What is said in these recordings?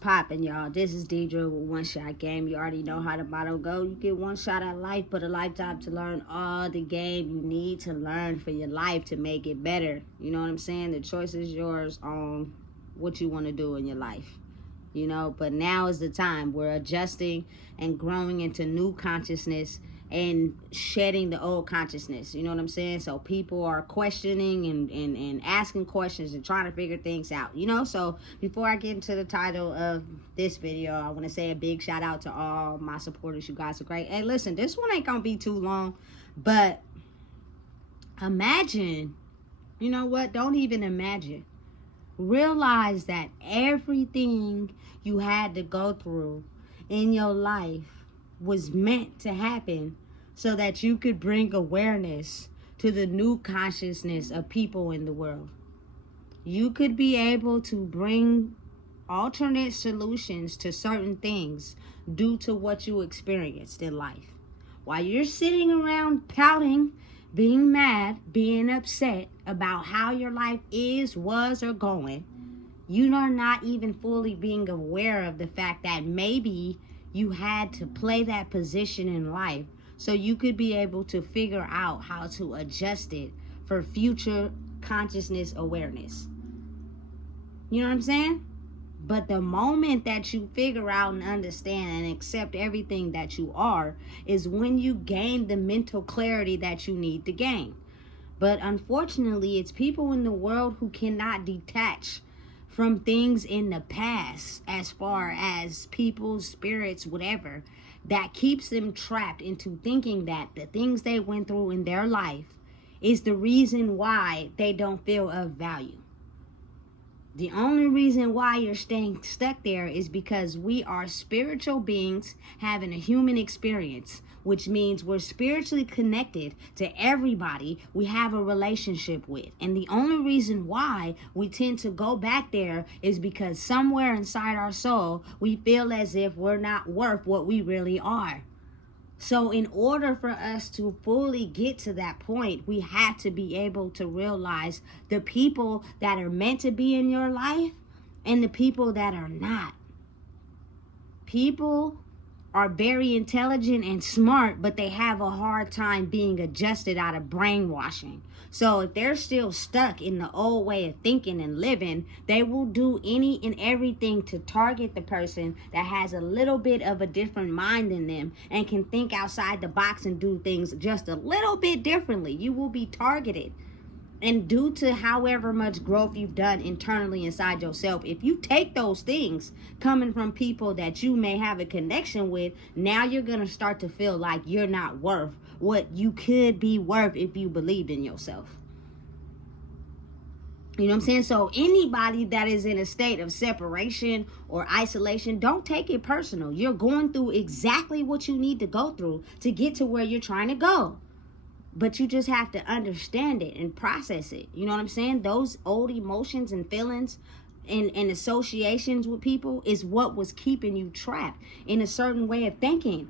poppin', y'all? This is Deidre with One Shot Game. You already know how the motto go. You get one shot at life, but a lifetime to learn all the game you need to learn for your life to make it better. You know what I'm saying? The choice is yours on what you want to do in your life. You know, but now is the time. We're adjusting and growing into new consciousness and shedding the old consciousness. You know what I'm saying? So people are questioning and asking questions and trying to figure things out, you know? So before I get into the title of this video, I want to say a big shout out to all my supporters. You guys are great. Hey, listen, this one ain't gonna be too long, but imagine, you know what? Don't even imagine. Realize that everything you had to go through in your life was meant to happen so that you could bring awareness to the new consciousness of people in the world. You could be able to bring alternate solutions to certain things due to what you experienced in life. While you're sitting around pouting, being mad, being upset about how your life is, was, or going, you are not even fully being aware of the fact that maybe you had to play that position in life so you could be able to figure out how to adjust it for future consciousness awareness. You know what I'm saying? But the moment that you figure out and understand and accept everything that you are is when you gain the mental clarity that you need to gain. But unfortunately, it's people in the world who cannot detach from things in the past, as far as people, spirits, whatever, that keeps them trapped into thinking that the things they went through in their life is the reason why they don't feel of value. The only reason why you're staying stuck there is because we are spiritual beings having a human experience, which means we're spiritually connected to everybody we have a relationship with. And the only reason why we tend to go back there is because somewhere inside our soul, we feel as if we're not worth what we really are. So in order for us to fully get to that point, we have to be able to realize the people that are meant to be in your life and the people that are not. People are very intelligent and smart, but they have a hard time being adjusted out of brainwashing. So if they're still stuck in the old way of thinking and living, they will do any and everything to target the person that has a little bit of a different mind than them and can think outside the box and do things just a little bit differently. You will be targeted. And due to however much growth you've done internally inside yourself, if you take those things coming from people that you may have a connection with, now you're going to start to feel like you're not worth what you could be worth if you believed in yourself. You know what I'm saying? So anybody that is in a state of separation or isolation, don't take it personal. You're going through exactly what you need to go through to get to where you're trying to go. But you just have to understand it and process it. You know what I'm saying? Those old emotions and feelings and associations with people is what was keeping you trapped in a certain way of thinking.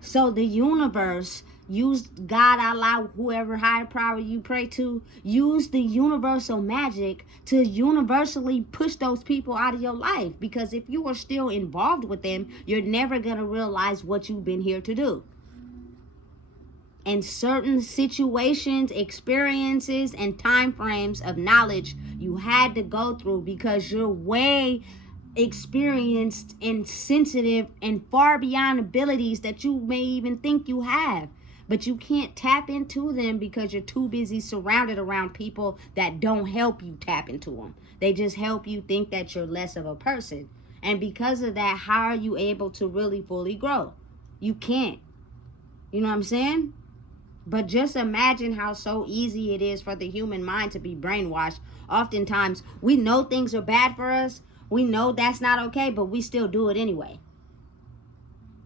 So the universe used God, Allah, whoever higher power you pray to, use the universal magic to universally push those people out of your life. Because if you are still involved with them, you're never going to realize what you've been here to do. And certain situations, experiences, and time frames of knowledge you had to go through because you're way experienced and sensitive and far beyond abilities that you may even think you have. But you can't tap into them because you're too busy surrounded around people that don't help you tap into them. They just help you think that you're less of a person. And because of that, how are you able to really fully grow? You can't. You know what I'm saying? But just imagine how so easy it is for the human mind to be brainwashed. Oftentimes, we know things are bad for us. We know that's not okay, but we still do it anyway.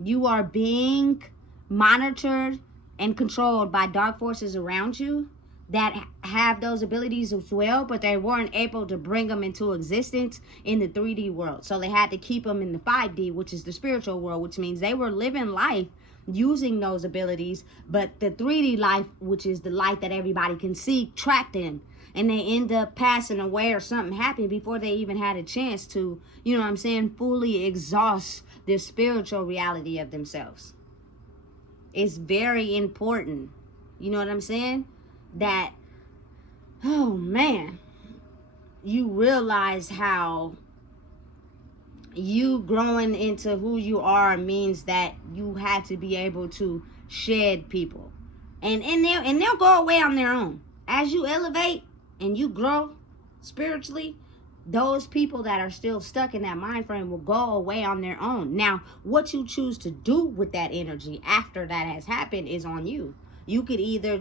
You are being monitored and controlled by dark forces around you that have those abilities as well, but they weren't able to bring them into existence in the 3D world. So they had to keep them in the 5D, which is the spiritual world, which means they were living life using those abilities, but the 3D life, which is the light that everybody can see, trapped in. And they end up passing away or something happened before they even had a chance to, you know what I'm saying, fully exhaust the spiritual reality of themselves. It's very important, you know what I'm saying, that, oh man, you realize how you growing into who you are means that you have to be able to shed people. And they'll go away on their own. As you elevate and you grow spiritually, those people that are still stuck in that mind frame will go away on their own. Now, what you choose to do with that energy after that has happened is on you. You could either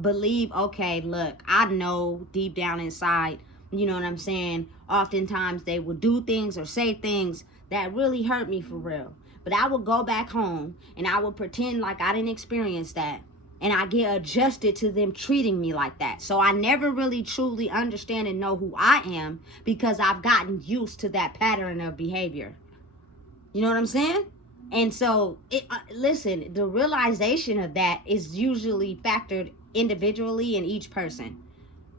believe, okay, look, I know deep down inside, you know what I'm saying, oftentimes they will do things or say things that really hurt me for real. But I will go back home and I will pretend like I didn't experience that. And I get adjusted to them treating me like that. So I never really truly understand and know who I am because I've gotten used to that pattern of behavior. You know what I'm saying? And so, listen, the realization of that is usually factored individually in each person.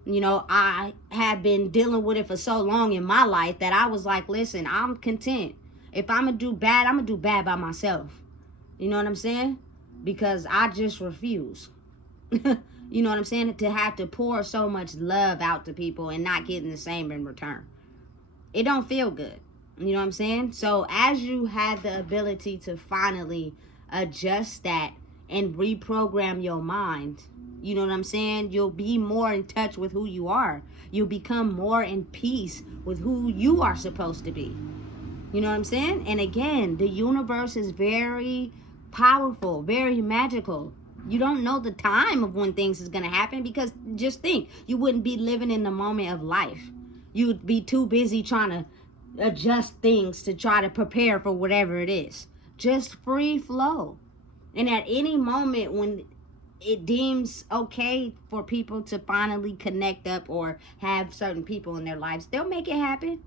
You know, I have been dealing with it for so long in my life that I was like, listen, I'm content. If I'm going to do bad, I'm going to do bad by myself. You know what I'm saying? Because I just refuse. You know what I'm saying? To have to pour so much love out to people and not getting the same in return. It don't feel good. You know what I'm saying? So as you have the ability to finally adjust that and reprogram your mind, you know what I'm saying? You'll be more in touch with who you are. You'll become more in peace with who you are supposed to be. You know what I'm saying? And again, the universe is very powerful, very magical. You don't know the time of when things is going to happen because just think, you wouldn't be living in the moment of life. You'd be too busy trying to adjust things to try to prepare for whatever it is. Just free flow. And at any moment when it deems okay for people to finally connect up or have certain people in their lives, they'll make it happen.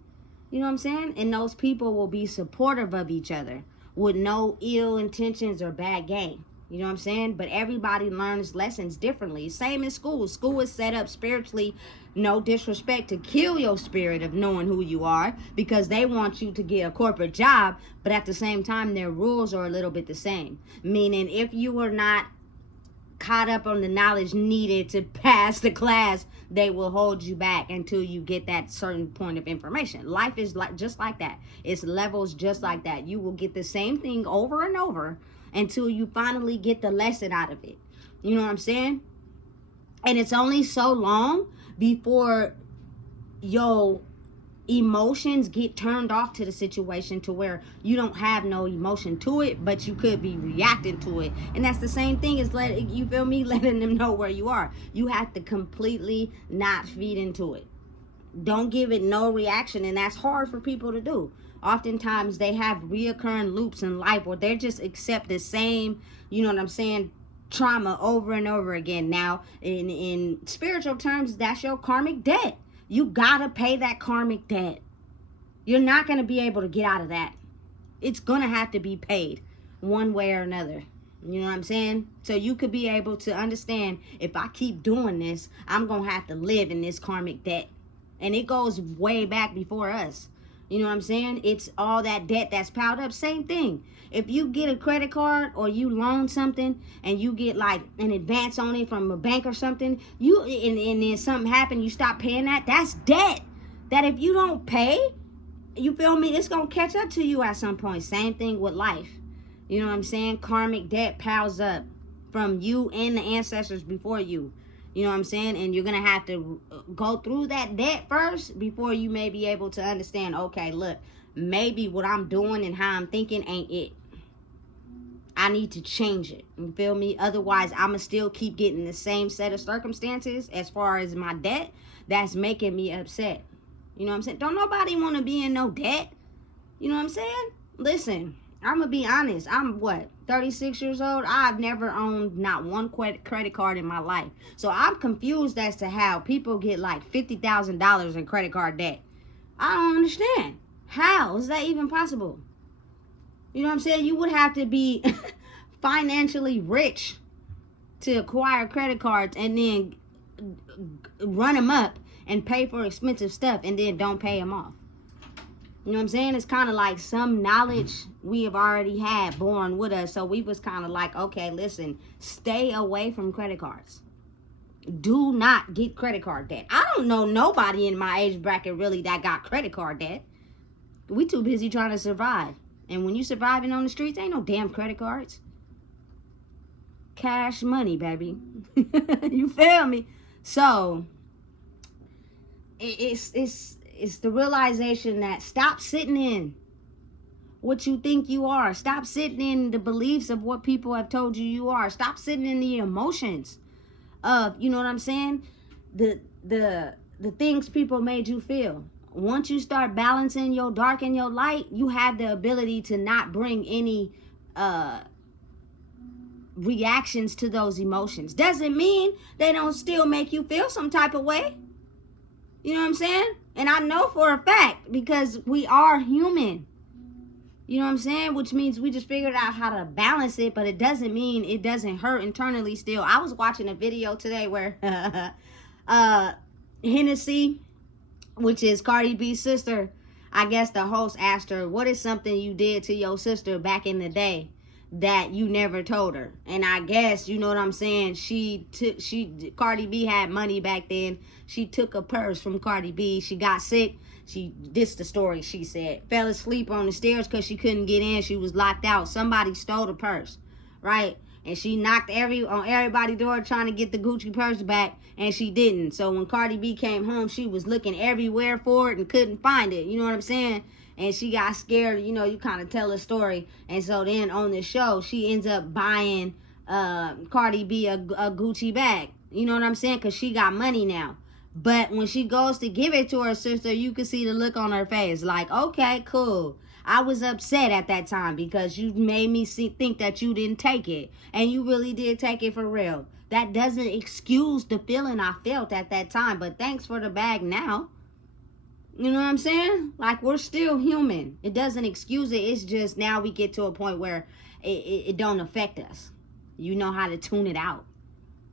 You know what I'm saying? And those people will be supportive of each other with no ill intentions or bad game. You know what I'm saying? But everybody learns lessons differently. Same in school. School is set up spiritually, no disrespect, to kill your spirit of knowing who you are because they want you to get a corporate job. But at the same time, their rules are a little bit the same. Meaning if you are not caught up on the knowledge needed to pass the class, they will hold you back until you get that certain point of information. Life is like just like that. It's levels just like that. You will get the same thing over and over until you finally get the lesson out of it. You know what I'm saying? And it's only so long before your emotions get turned off to the situation to where you don't have no emotion to it, but you could be reacting to it. And that's the same thing as letting them know where you are. You have to completely not feed into it. Don't give it no reaction, and that's hard for people to do. Oftentimes they have reoccurring loops in life where they just accept the same, you know what I'm saying, trauma over and over again. Now in spiritual terms, that's your karmic debt. You gotta pay that karmic debt. You're not gonna be able to get out of that. It's gonna have to be paid one way or another. You know what I'm saying? So you could be able to understand, if I keep doing this, I'm gonna have to live in this karmic debt. And it goes way back before us. You know what I'm saying? It's all that debt that's piled up. Same thing. If you get a credit card or you loan something and you get like an advance on it from a bank or something, and then something happened, you stop paying that, that's debt. That if you don't pay, you feel me, it's going to catch up to you at some point. Same thing with life. You know what I'm saying? Karmic debt piles up from you and the ancestors before you. You know what I'm saying? And you're going to have to go through that debt first before you may be able to understand, okay, look, maybe what I'm doing and how I'm thinking ain't it. I need to change it. You feel me? Otherwise, I'm going to still keep getting the same set of circumstances as far as my debt that's making me upset. You know what I'm saying? Don't nobody want to be in no debt. You know what I'm saying? Listen, I'm going to be honest. I'm 36 years old. I've never owned not one credit card in my life. So I'm confused as to how people get like $50,000 in credit card debt. I don't understand. How is that even possible? You know what I'm saying? You would have to be financially rich to acquire credit cards and then run them up and pay for expensive stuff and then don't pay them off. You know what I'm saying? It's kind of like some knowledge we have already had born with us. So we was kind of like, okay, listen, stay away from credit cards. Do not get credit card debt. I don't know nobody in my age bracket really that got credit card debt. We too busy trying to survive. And when you surviving on the streets, ain't no damn credit cards. Cash money, baby. You feel me? So it's the realization that stop sitting in what you think you are. Stop sitting in the beliefs of what people have told you you are. Stop sitting in the emotions of, you know what I'm saying? The things people made you feel. Once you start balancing your dark and your light, you have the ability to not bring any reactions to those emotions. Doesn't mean they don't still make you feel some type of way. You know what I'm saying? And I know for a fact because we are human. You know what I'm saying? Which means we just figured out how to balance it, but it doesn't mean it doesn't hurt internally still. I was watching a video today where Hennessy, which is Cardi B's sister, I guess the host asked her, what is something you did to your sister back in the day that you never told her? And I guess, you know what I'm saying, Cardi B had money back then. She took a purse from Cardi B. She got sick. This the story she said. Fell asleep on the stairs because she couldn't get in. She was locked out. Somebody stole the purse, right? And she knocked on everybody's door trying to get the Gucci purse back, and she didn't. So when Cardi B came home, she was looking everywhere for it and couldn't find it. You know what I'm saying? And she got scared. You know, you kind of tell a story. And so then on the show, she ends up buying Cardi B a Gucci bag. You know what I'm saying? Because she got money now. But when she goes to give it to her sister, you can see the look on her face. Like, okay, cool. I was upset at that time because you made me think that you didn't take it. And you really did take it for real. That doesn't excuse the feeling I felt at that time. But thanks for the bag now. You know what I'm saying? Like, we're still human. It doesn't excuse it. It's just now we get to a point where it don't affect us. You know how to tune it out.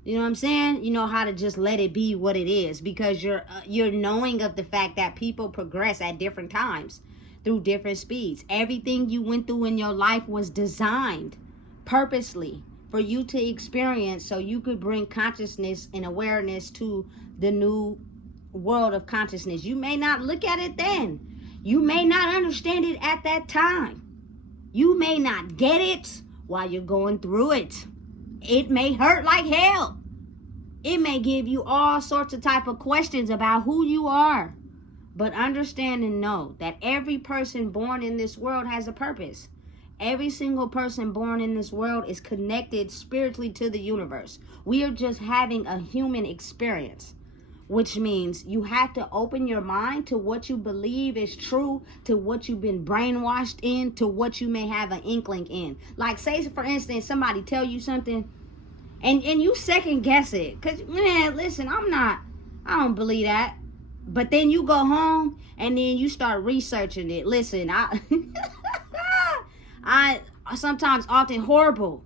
You know what I'm saying? You know how to just let it be what it is, because you're knowing of the fact that people progress at different times through different speeds. Everything you went through in your life was designed purposely for you to experience so you could bring consciousness and awareness to the new world of consciousness. You may not look at it then. You may not understand it at that time. You may not get it while you're going through it. It may hurt like hell. It may give you all sorts of type of questions about who you are. But understand and know that every person born in this world has a purpose. Every single person born in this world is connected spiritually to the universe. We are just having a human experience, which means you have to open your mind to what you believe is true, to what you've been brainwashed in, to what you may have an inkling in. Like, say, for instance, somebody tell you something and you second guess it. Because, man, listen, I don't believe that. But then you go home and then you start researching it. Listen, I sometimes often horrible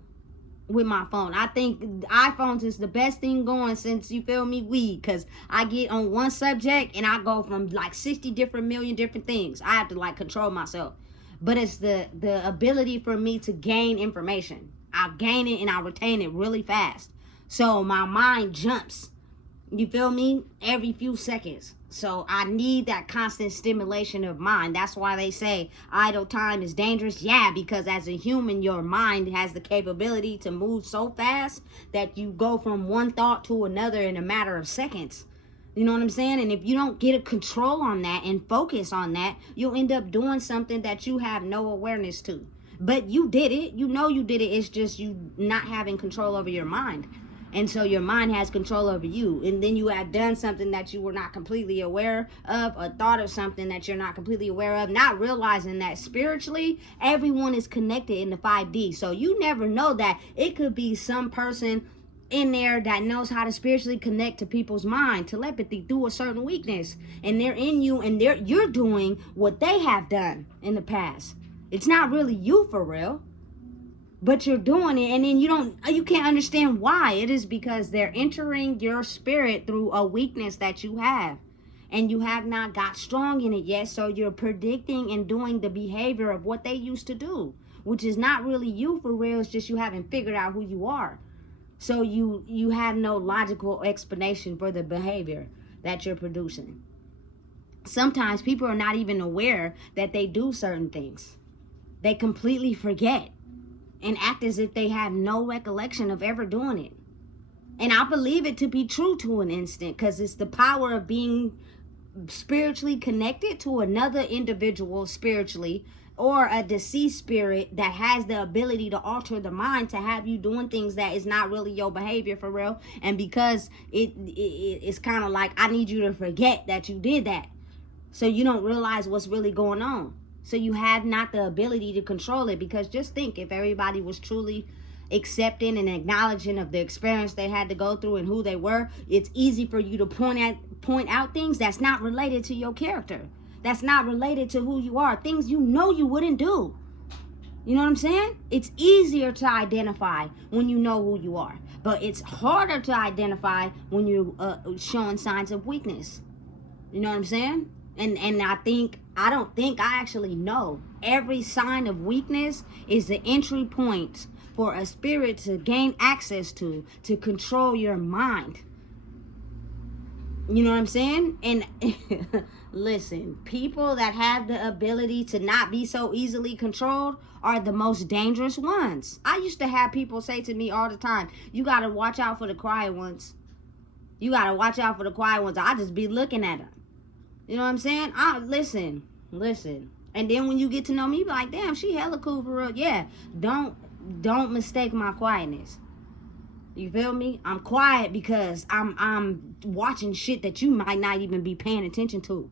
with my phone. I think iPhones is the best thing going since, you feel me, weed. Because I get on one subject and I go from like 60 million different things. I have to like control myself. But it's the ability for me to gain information. I'll gain it and I'll retain it really fast. So my mind jumps, you feel me, every few seconds. So I need that constant stimulation of mind. That's why they say idle time is dangerous. Yeah, because as a human, your mind has the capability to move so fast that you go from one thought to another in a matter of seconds. You know what I'm saying? And if you don't get a control on that and focus on that, you'll end up doing something that you have no awareness to. But you did it. You know you did it. It's just you not having control over your mind. And so your mind has control over you. And then you have done something that you were not completely aware of, or thought of something that you're not completely aware of, not realizing that spiritually, everyone is connected in the 5D. So you never know that it could be some person in there that knows how to spiritually connect to people's mind, telepathy, through a certain weakness. And they're in you and you're doing what they have done in the past. It's not really you for real. but you're doing it, and then you can't understand why. It is because they're entering your spirit through a weakness that you have, and you have not got strong in it yet. So you're predicting and doing the behavior of what they used to do, which is not really you for real. It's just you haven't figured out who you are. So you have no logical explanation for the behavior that you're producing. Sometimes people are not even aware that they do certain things. They completely forget and act as if they have no recollection of ever doing it. And I believe it to be true to an instant, because it's the power of being spiritually connected to another individual spiritually, or a deceased spirit that has the ability to alter the mind to have you doing things that is not really your behavior for real. And because it's kind of like, I need you to forget that you did that, so you don't realize what's really going on. So you have not the ability to control it. Because just think, if everybody was truly accepting and acknowledging of the experience they had to go through and who they were, it's easy for you to point out things that's not related to your character, that's not related to who you are, things you know you wouldn't do. You know what I'm saying? It's easier to identify when you know who you are, but it's harder to identify when you're showing signs of weakness. You know what I'm saying? And I don't think I actually know. Every sign of weakness is the entry point for a spirit to gain access to control your mind. You know what I'm saying? And listen, people that have the ability to not be so easily controlled are the most dangerous ones. I used to have people say to me all the time, you got to watch out for the quiet ones. You got to watch out for the quiet ones. I just be looking at them. You know what I'm saying? Listen. And then when you get to know me, you be like, damn, she hella cool for real. Yeah, don't mistake my quietness. You feel me? I'm quiet because I'm watching shit that you might not even be paying attention to.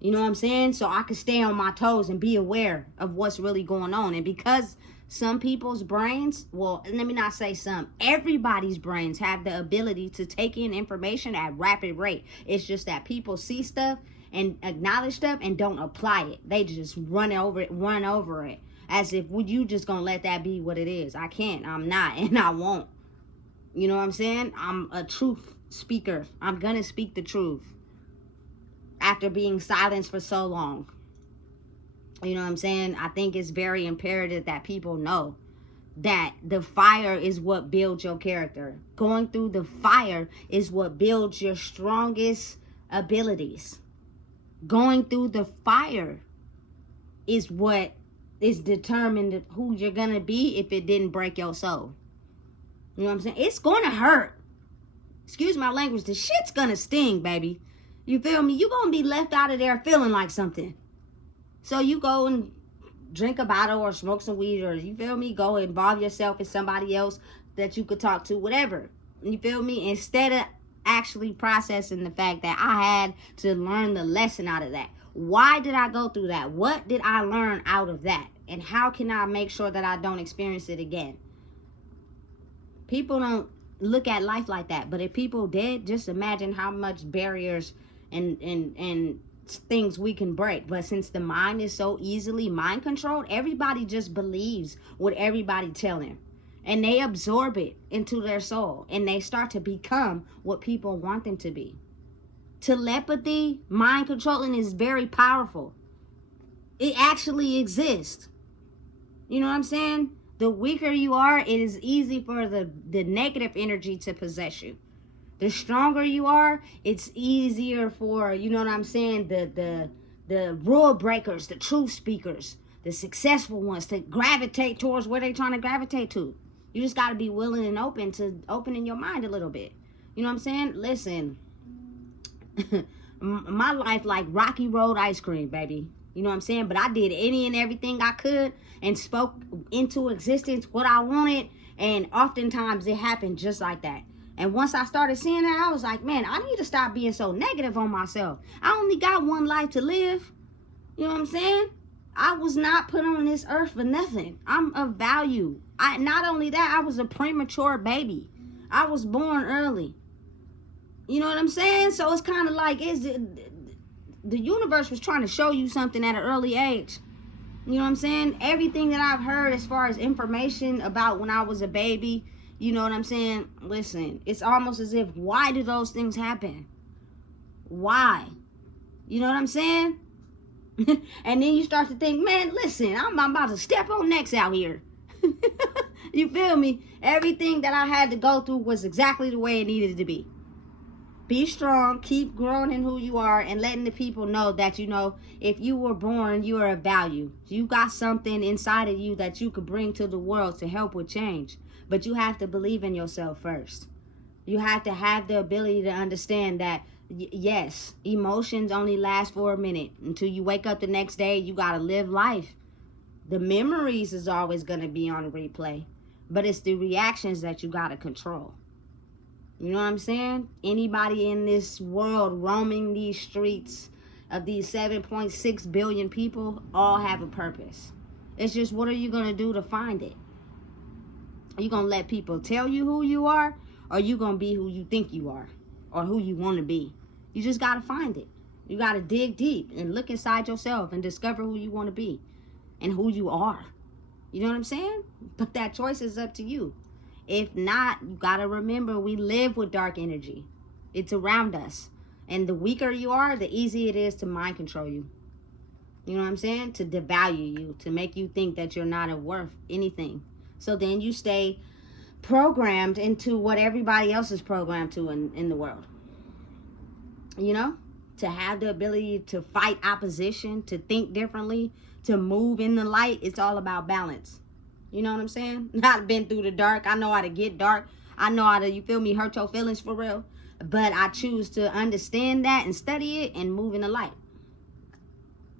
You know what I'm saying? So I can stay on my toes and be aware of what's really going on. And because some people's brains, well, let me not say some, everybody's brains have the ability to take in information at rapid rate. It's just that people see stuff and acknowledge stuff and don't apply it. They just run over it as if, would you just gonna let that be what it is? I can't. I'm not, and I won't. You know what I'm saying? I'm a truth speaker. I'm gonna speak the truth after being silenced for so long. You know what I'm saying? I think it's very imperative that people know that the fire is what builds your character. Going through the fire is what builds your strongest abilities. Going through the fire is what is determined who you're going to be if it didn't break your soul. You know what I'm saying? It's going to hurt. Excuse my language. The shit's going to sting, baby. You feel me? You're going to be left out of there feeling like something. So you go and drink a bottle or smoke some weed, or, you feel me, go involve yourself in somebody else that you could talk to, whatever. You feel me? Instead of actually processing the fact that I had to learn the lesson out of that. Why did I go through that? What did I learn out of that? And how can I make sure that I don't experience it again? People don't look at life like that. But if people did, just imagine how much barriers and things we can break. But since the mind is so easily mind controlled, everybody just believes what everybody tell them, and they absorb it into their soul, and they start to become what people want them to be. Telepathy, mind controlling, is very powerful. It actually exists. You know what I'm saying? The weaker you are, it is easy for the negative energy to possess you. The stronger you are, it's easier for, you know what I'm saying, the rule breakers, the truth speakers, the successful ones to gravitate towards where they're trying to gravitate to. You just got to be willing and open to opening your mind a little bit. You know what I'm saying? Listen, my life like Rocky Road ice cream, baby. You know what I'm saying? But I did any and everything I could and spoke into existence what I wanted. And oftentimes it happened just like that. And once I started seeing that, I was like, man, I need to stop being so negative on myself. I only got one life to live. You know what I'm saying? I was not put on this earth for nothing. I'm of value. Not only that, I was a premature baby. I was born early. You know what I'm saying? So it's kind of like, the universe was trying to show you something at an early age. You know what I'm saying? Everything that I've heard as far as information about when I was a baby, you know what I'm saying? Listen, it's almost as if, why do those things happen? Why? You know what I'm saying? And then you start to think, man, listen, I'm about to step on necks out here. You feel me? Everything that I had to go through was exactly the way it needed to be. Be strong, keep growing in who you are, and letting the people know that, you know, if you were born, you are of value. You got something inside of you that you could bring to the world to help with change. But you have to believe in yourself first. You have to have the ability to understand that, yes, emotions only last for a minute. Until you wake up the next day, you got to live life. The memories is always going to be on replay. But it's the reactions that you got to control. You know what I'm saying? Anybody in this world roaming these streets of these 7.6 billion people all have a purpose. It's just, what are you going to do to find it? Are you going to let people tell you who you are? Or are you going to be who you think you are? Or who you want to be? You just got to find it. You got to dig deep and look inside yourself and discover who you want to be and who you are. You know what I'm saying? But that choice is up to you. If not, you got to remember, we live with dark energy. It's around us. And the weaker you are, the easier it is to mind control you. You know what I'm saying? To devalue you, to make you think that you're not worth anything. So then you stay programmed into what everybody else is programmed to in the world. You know? To have the ability to fight opposition, to think differently, to move in the light. It's all about balance. You know what I'm saying? I've been through the dark. I know how to get dark. I know how to, you feel me, hurt your feelings for real. But I choose to understand that and study it and move in the light.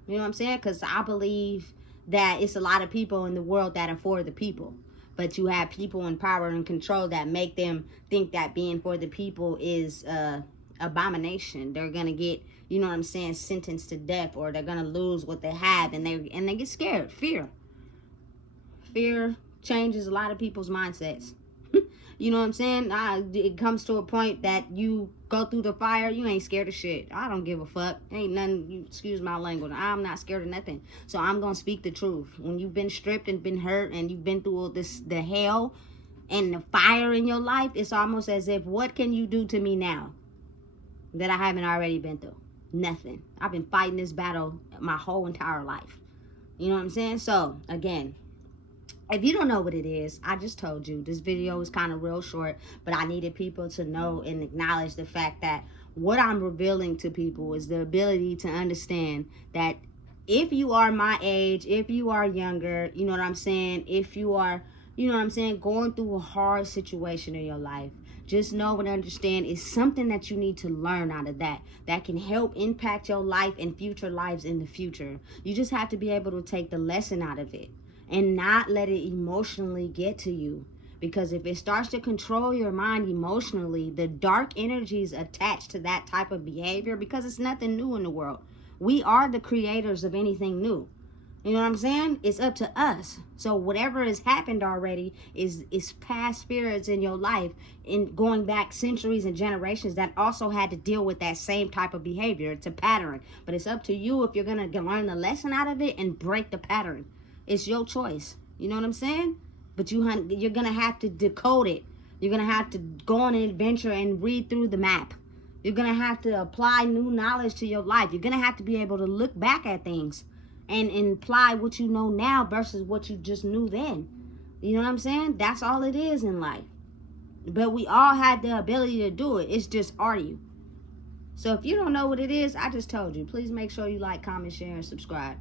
You know what I'm saying? Because I believe that it's a lot of people in the world that are for the people. But you have people in power and control that make them think that being for the people is abomination. They're going to get, you know what I'm saying, sentenced to death, or they're going to lose what they have, and they get scared. Fear changes a lot of people's mindsets. You know what I'm saying? It comes to a point that you go through the fire, you ain't scared of shit. I don't give a fuck. Ain't nothing, excuse my language. I'm not scared of nothing. So I'm going to speak the truth. When you've been stripped and been hurt and you've been through all this, the hell and the fire in your life, it's almost as if, what can you do to me now that I haven't already been through? Nothing. I've been fighting this battle my whole entire life. You know what I'm saying? So, again, if you don't know what it is, I just told you. This video is kind of real short, but I needed people to know and acknowledge the fact that what I'm revealing to people is the ability to understand that if you are my age, if you are younger, you know what I'm saying, if you are, you know what I'm saying, going through a hard situation in your life, just know and understand it's something that you need to learn out of that can help impact your life and future lives in the future. You just have to be able to take the lesson out of it and not let it emotionally get to you. Because if it starts to control your mind emotionally, the dark energies attached to that type of behavior, because it's nothing new in the world. We are the creators of anything new. You know what I'm saying? It's up to us. So whatever has happened already is past spirits in your life, in going back centuries and generations that also had to deal with that same type of behavior. It's a pattern. But it's up to you if you're going to learn the lesson out of it and break the pattern. It's your choice. You know what I'm saying? But you're going to have to decode it. You're going to have to go on an adventure and read through the map. You're going to have to apply new knowledge to your life. You're going to have to be able to look back at things and apply what you know now versus what you just knew then. You know what I'm saying? That's all it is in life. But we all had the ability to do it. It's just, are you? So if you don't know what it is, I just told you. Please make sure you like, comment, share, and subscribe.